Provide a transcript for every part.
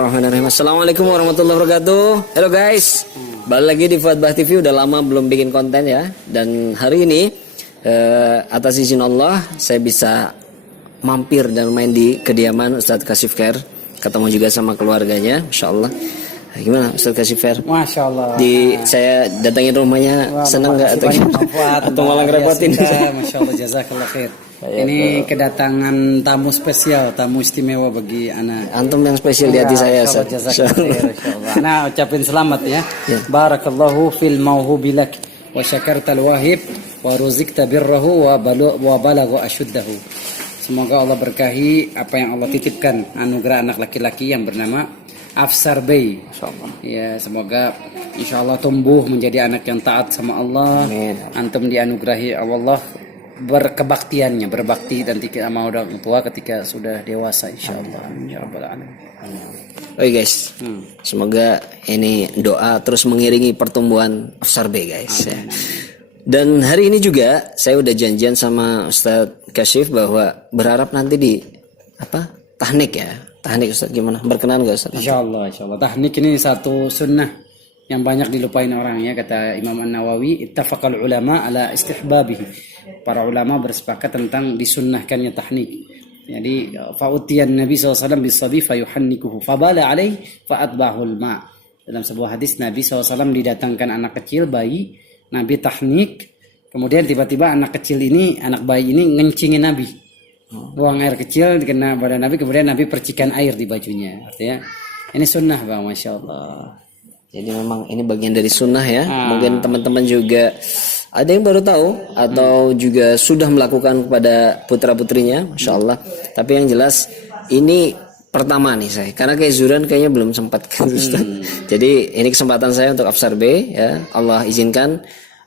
Bismillahirrahmanirrahim. Assalamualaikum warahmatullahi wabarakatuh. Halo guys, balik lagi di Fuad Bah TV. Udah lama belum bikin konten ya. Dan hari ini atas izin Allah saya bisa mampir dan main di kediaman Ustadz Kashif Khair. Ketemu juga sama keluarganya, Masya Allah. Gimana Ustadz Kashif Khair? Masya Allah. Saya datangin rumahnya. Wah, senang nggak atau malah ngerepotin? Masya Allah, jazakallah khair. Ini kedatangan tamu spesial, tamu istimewa bagi anak. Antum yang spesial di hati saya. Nah, ucapin selamat ya. Barakallahu fil mauhubi lak wa syakartal wahib wa ruzikta birrahu wa balagha ashuddahu. Semoga Allah berkahi apa yang Allah titipkan, anugerah anak laki-laki yang bernama Afsar Bey. Ya, semoga insyaallah tumbuh menjadi anak yang taat sama Allah. Amin. Antum dianugerahi Allah berkebaktiannya, berbakti dan sama orang tua ketika sudah dewasa insyaallah. Ya rabbal alamin. Oke guys, semoga ini doa terus mengiringi pertumbuhan Afsar Bey guys. Ya. Dan hari ini juga saya udah janjian sama Ustadz Kashif bahwa berharap nanti di tahnik ya. Tahnik Ustadz gimana? Berkenan gak Ustadz? Insyaallah. Tahnik ini satu sunnah yang banyak dilupain orang ya, kata Imam An-Nawawi, ittafaqal ulama ala istihbabihi. Para ulama bersepakat tentang disunnahkannya tahnik. Jadi fa'utiyan Nabi SAW bisabi fayuhannikuhu fabala alaih fa'atbahul ma'. Dalam sebuah hadis Nabi SAW didatangkan anak kecil bayi, Nabi tahnik, kemudian tiba-tiba anak kecil ini, anak bayi ini ngencingin Nabi. Buang air kecil kena badan Nabi, kemudian Nabi percikan air di bajunya. Artinya ini sunnah Bang, Masya Allah. Jadi memang ini bagian dari sunnah ya. Mungkin teman-teman juga ada yang baru tahu atau juga sudah melakukan kepada putra-putrinya, Masya Allah. Tapi yang jelas ini pertama nih saya, karena kayak Zuran kayaknya belum sempat kan Ustaz. Jadi ini kesempatan saya untuk Afsar B ya. Allah izinkan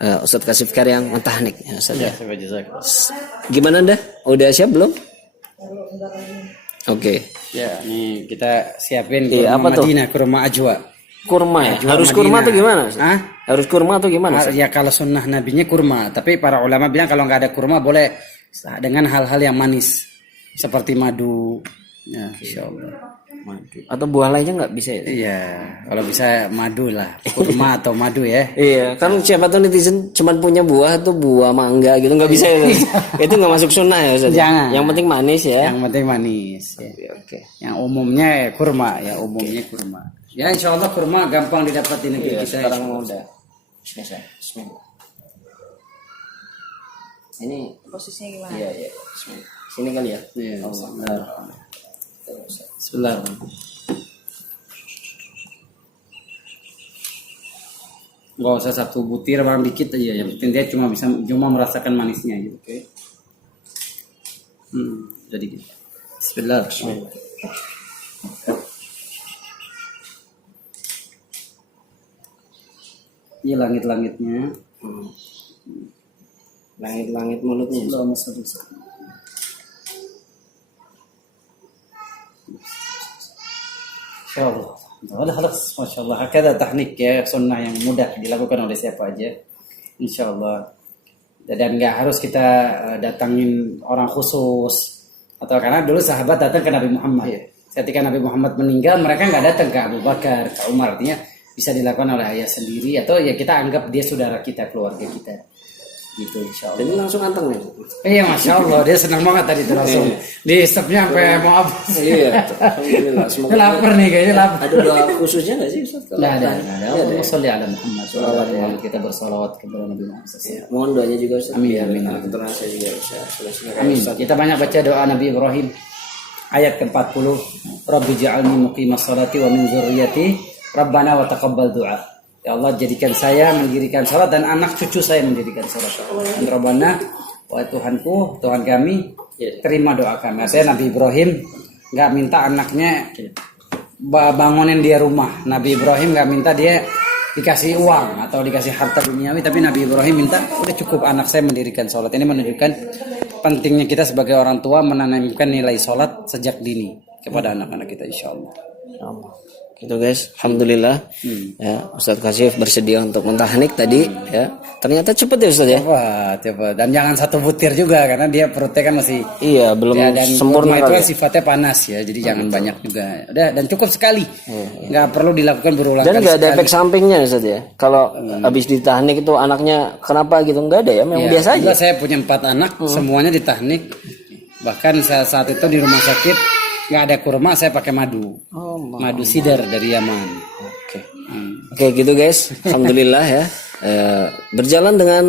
Ustadz Kashif Khair yang mentahnik ya, Ustaz ya. Gimana dah? Udah siap belum? Oke. Ya, ini kita siapin kurma Madinah, kurma ajwa. Kurma ya? Harus kurma atau gimana? Harus kurma atau gimana? Ya kalau sunnah nabinya kurma, tapi para ulama bilang kalau nggak ada kurma boleh dengan hal-hal yang manis seperti madu. Ya, insyaallah. Madu atau buah lainnya nggak bisa ya? Iya, kalau bisa madu lah, kurma atau madu ya. Iya, kan siapa tuh netizen cuma punya buah tuh buah mangga gitu nggak bisa ya? Itu nggak masuk sunnah ya Ustaz? Jangan. Yang penting manis ya. Yang penting manis. Ya. Oke. Yang umumnya ya kurma ya, umumnya kurma. Ya insya Allah kurma gampang didapat di negeri kita. Sekarang muda. Bismillah. Ini posisinya gimana? Iya. Bismillah. Sini kali ya. Iya. Bismillah. Gak usah satu butir, barang dikit aja. Yang penting dia cuma merasakan manisnya gitu. Oke. Jadi gitu. Bismillah. Ini langit-langitnya. Langit-langit mulutnya. Insyaallah. Masya Allah. Hakada tahnik ya, sunnah yang mudah dilakukan oleh siapa aja. Insyaallah. Dan nggak harus kita datangin orang khusus. Atau karena dulu sahabat datang ke Nabi Muhammad. Ketika Nabi Muhammad meninggal, mereka nggak datang ke Abu Bakar, ke Umar. Artinya bisa dilakukan oleh ayah sendiri atau ya kita anggap dia saudara kita, keluarga kita. Gitu insyaallah. Jadi langsung anteng nih. Iya, Masya Allah, dia senang banget tadi tuh langsung di stepnya sampai mau habis. Iya, alhamdulillah. Semoga lapar nih kayaknya lapar. Ada doa khususnya nggak sih Ustaz? Nggak ada. Allahumma sholli ala Muhammad. Kita bersolawat kepada Nabi Muhammad. Mohon doanya juga Ustaz. Amin. Kebetulan saya juga bisa. Amin. Kita banyak baca doa Nabi Ibrahim ayat ke-40. Rabbi ja'alni muqimas sholati wa min dzurriyyati Rabbana wa taqabbal du'a. Ya Allah, jadikan saya mendirikan salat dan anak cucu saya mendirikan salat. Dan Rabbana, wahai Tuhanku, Tuhan kami, terima doa kami. Saya Nabi Ibrahim nggak minta anaknya bangunin dia rumah. Nabi Ibrahim nggak minta dia dikasih uang atau dikasih harta duniawi, tapi Nabi Ibrahim minta udah cukup anak saya mendirikan salat. Ini menunjukkan pentingnya kita sebagai orang tua menanamkan nilai salat sejak dini kepada anak-anak kita, insyaallah. Gitu guys, alhamdulillah. Ya, Ustadz Kasyif bersedia untuk mentahnik tadi ya. Ternyata cepet ya Ustadz ya. Coba. Dan jangan satu butir juga karena dia perutnya kan masih Iya, belum ya, dan sempurna kurma itu kali kan ya. sifatnya panas ya, jadi jangan banyak juga. Udah, dan cukup sekali. Nggak perlu dilakukan berulang Dan kali nggak ada sekali. efek sampingnya Ustadz ya. Kalau habis ditahnik itu anaknya kenapa gitu, nggak ada ya, memang Ya, biasa aja. juga saya punya 4 anak, semuanya ditahnik. Bahkan saat itu di rumah sakit nggak ada kurma, saya pakai madu. Madu sidar dari Yaman. Oke gitu guys, alhamdulillah ya. Berjalan dengan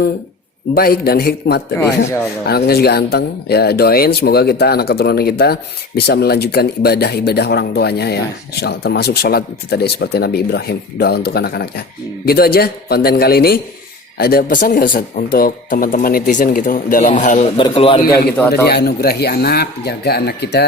baik dan hikmat tadi. Masya Allah. Anaknya juga anteng ya, doain semoga kita anak keturunan kita bisa melanjutkan ibadah orang tuanya ya. Insyaallah, termasuk sholat itu tadi seperti Nabi Ibrahim, doa untuk anak-anaknya. Gitu aja konten kali ini. Ada pesan nggak Ustaz untuk teman-teman netizen gitu dalam hal berkeluarga Yang gitu udah atau dianugerahi anak, jaga anak kita,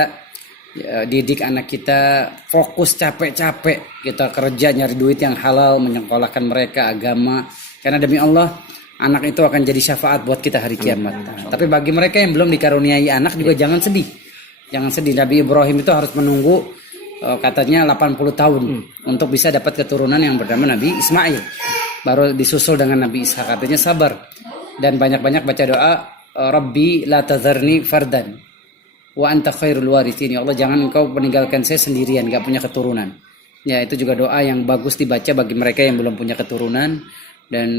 ya, didik anak kita, fokus capek-capek kita kerja nyari duit yang halal, menyekolahkan mereka agama, karena demi Allah anak itu akan jadi syafaat buat kita hari kiamat. Tapi bagi mereka yang belum dikaruniai anak juga jangan sedih. Nabi Ibrahim itu harus menunggu katanya 80 tahun untuk bisa dapat keturunan yang bernama Nabi Ismail. Baru disusul dengan Nabi Ishak, artinya sabar. Dan banyak-banyak baca doa, Rabbi la tadharni fardan wa anta khairul warithin. Ya Allah, jangan engkau meninggalkan saya sendirian, gak punya keturunan. Ya, itu juga doa yang bagus dibaca bagi mereka yang belum punya keturunan. Dan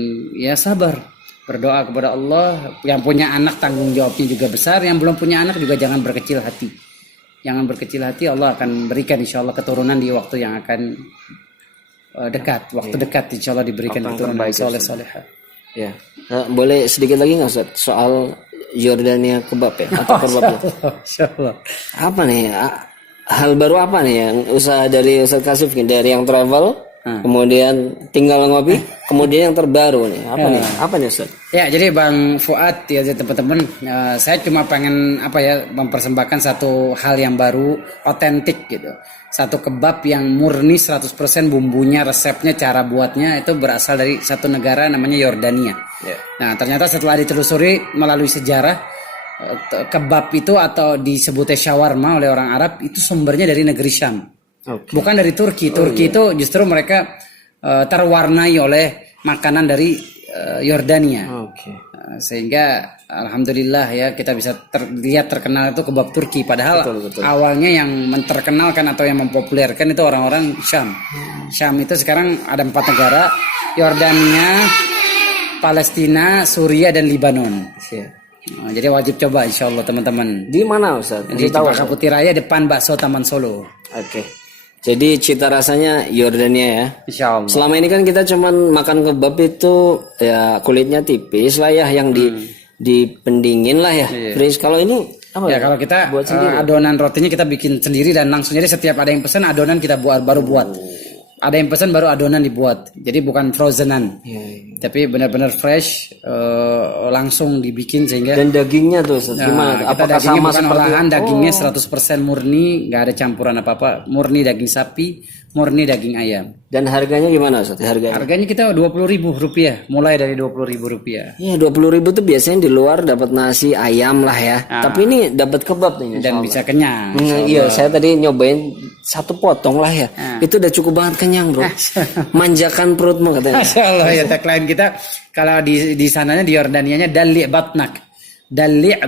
ya sabar, berdoa kepada Allah. Yang punya anak tanggung jawabnya juga besar, yang belum punya anak juga jangan berkecil hati. Jangan berkecil hati, Allah akan berikan insya Allah keturunan di waktu yang akan dekat. Waktu dekat insya Allah diberikan keturunan soleh-solehah. ya. Boleh sedikit lagi nggak Ustaz soal Yordania kebab ya atau kebab? Insyaallah. Apa nih hal baru apa nih yang usaha dari Ustaz Kasyif nih, dari yang travel kemudian tinggal ngopi kemudian yang terbaru nih apa nih Ustaz? Ya, jadi Bang Fuad ya teman-teman, saya cuma pengen mempersembahkan satu hal yang baru, otentik gitu. Satu kebab yang murni 100% bumbunya, resepnya, cara buatnya itu berasal dari satu negara namanya Yordania. Nah, ternyata setelah ditelusuri melalui sejarah, kebab itu atau disebutnya shawarma oleh orang Arab itu sumbernya dari negeri Syam. Bukan dari Turki. Turki itu justru mereka terwarnai oleh makanan dari Yordania. Sehingga alhamdulillah ya kita bisa lihat terkenal itu kebab Turki, padahal awalnya yang terkenalkan atau yang mempopulerkan itu orang-orang Syam. Syam itu sekarang ada 4 negara, Yordania, Palestina, Suriah dan Lebanon. Jadi wajib coba insyaallah teman-teman. Di mana Ustaz? Di Cempaka Putih Raya depan bakso Taman Solo. Jadi cita rasanya Yordania ya. Insyaallah. Selama ini kan kita cuman makan kebab itu ya kulitnya tipis lah ya, yang dipendingin lah ya. Terus kalau ini apa ya? Kalau kita buat sendiri. Adonan rotinya kita bikin sendiri dan langsung, jadi setiap ada yang pesan adonan kita baru buat. Ada yang pesan baru adonan dibuat. Jadi bukan frozenan. Tapi benar-benar fresh, langsung dibikin sehingga. Dan dagingnya tuh gimana? Kita Apakah dagingnya sama bukan seperti olahan, dagingnya 100% murni, nggak ada campuran apa-apa, murni daging sapi, murni daging ayam. Dan harganya gimana Ustaz? Harganya kita Rp20.000, mulai dari Rp20.000. Iya, 20.000 tuh biasanya di luar dapat nasi ayam lah ya. Tapi ini dapat kebab nih dan bisa kenyang. Iya, saya tadi nyobain satu potong lah ya. Itu udah cukup banget kenyang, Bro. Manjakan perutmu katanya. Masya Allah ya, tagline kita kalau di sananya di Yordanianya dali' batnak. Dali'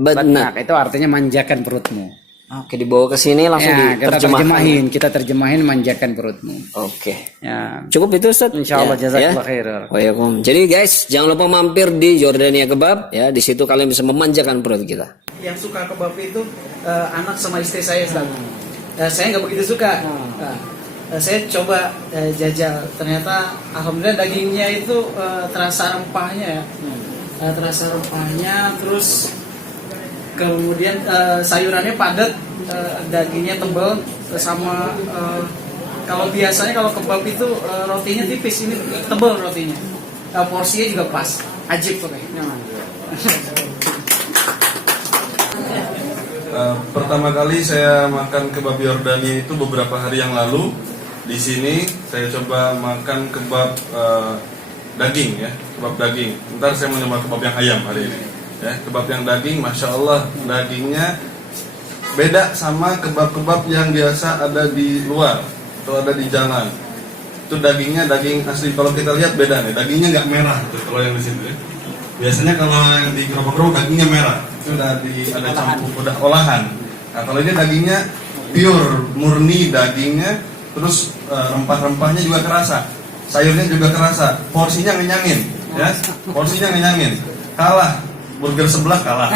batnak. Itu artinya manjakan perutmu. Oke, dibawa ke sini langsung diterjemahkan. Kita terjemahin manjakan perutmu. Oke. Ya. Cukup itu Ustaz? Insyaallah jazakallah khair. Waalaikumsalam. Jadi guys, jangan lupa mampir di Yordania Kebab ya. Di situ kalian bisa memanjakan perut kita. Yang suka kebab itu anak sama istri saya Ustaz. Saya nggak begitu suka. Saya coba jajal. Ternyata alhamdulillah dagingnya itu terasa rempahnya ya. Terasa rempahnya, terus kemudian sayurannya padat, dagingnya tebal, sama kalau biasanya kalau kebab itu rotinya tipis, ini tebal rotinya, porsinya juga pas, ajib pokoknya. Pertama kali saya makan kebab Yordania itu beberapa hari yang lalu. Di sini saya coba makan kebab daging ya, kebab daging. Ntar saya mau nyoba kebab yang ayam hari ini. Ya, kebab yang daging, masya Allah, dagingnya beda sama kebab-kebab yang biasa ada di luar. atau ada di jalan, itu dagingnya daging asli. Kalau kita lihat beda nih, dagingnya nggak merah tuh kalau yang di situ ya. Biasanya kalau yang di kerupuk-kerupuk dagingnya merah, itu ada campur, udah olahan. Nah kalau ini dagingnya pure, murni dagingnya, terus rempah-rempahnya juga kerasa, sayurnya juga kerasa, porsinya ngenyangin, ya, porsinya ngenyangin. Kalah burger sebelah kalah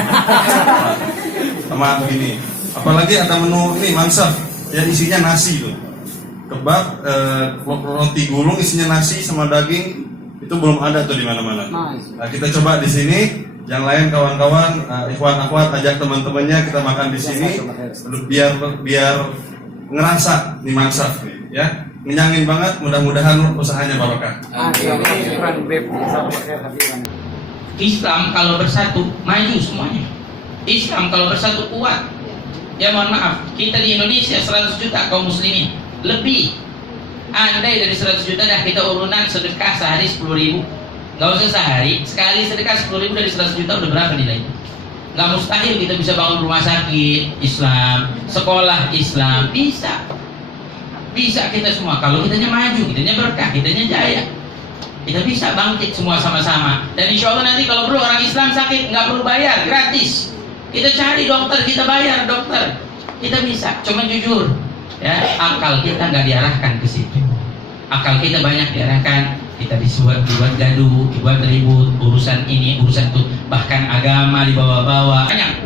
sama begini. Apalagi ada menu ini mansaf, ya isinya nasi tuh, kebab, roti gulung isinya nasi sama daging, itu belum ada tuh di mana-mana. Nah, kita coba di sini. Yang lain kawan-kawan, ikhwan akhwat ajak teman-temannya kita makan di sini, biar ngerasa nih mansaf nih, ya, ngenyangin banget. Mudah-mudahan usahanya barokah. Islam kalau bersatu maju semuanya. Islam kalau bersatu kuat. Ya mohon maaf, kita di Indonesia 100 juta kaum muslimin lebih. Andai dari 100 juta dah kita urunan sedekah sehari 10.000. Gak usah sehari, sekali sedekah 10.000 dari 100 juta udah berapa nilainya? Gak mustahil kita bisa bangun rumah sakit Islam, sekolah Islam, bisa kita semua. Kalau kitanya maju, kitanya berkah, kitanya jaya, kita bisa bangkit semua sama-sama. Dan insya Allah nanti kalau perlu orang Islam sakit nggak perlu bayar, gratis. Kita cari dokter, kita bayar dokter, kita bisa. Cuma jujur, ya, akal kita nggak diarahkan ke situ. Akal kita banyak diarahkan, kita dibuat gaduh, dibuat ribut, urusan ini, urusan itu, bahkan agama dibawa-bawa, banyak.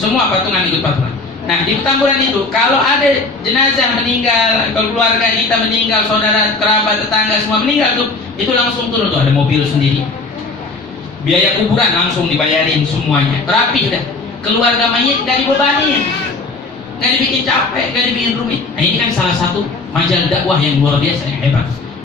Semua patungan ikut patungan. Nah di Petamburan itu, kalau ada jenazah meninggal, kalau keluarga kita meninggal, saudara, kerabat, tetangga semua meninggal tuh, itu langsung turun tuh, ada mobil sendiri. Biaya kuburan langsung dibayarin semuanya, rapi udah. Keluarga mayit gak dibebanin, gak dibikin capek, gak dibikin rumit. Nah ini kan salah satu majal dakwah yang luar biasa, yang hebat.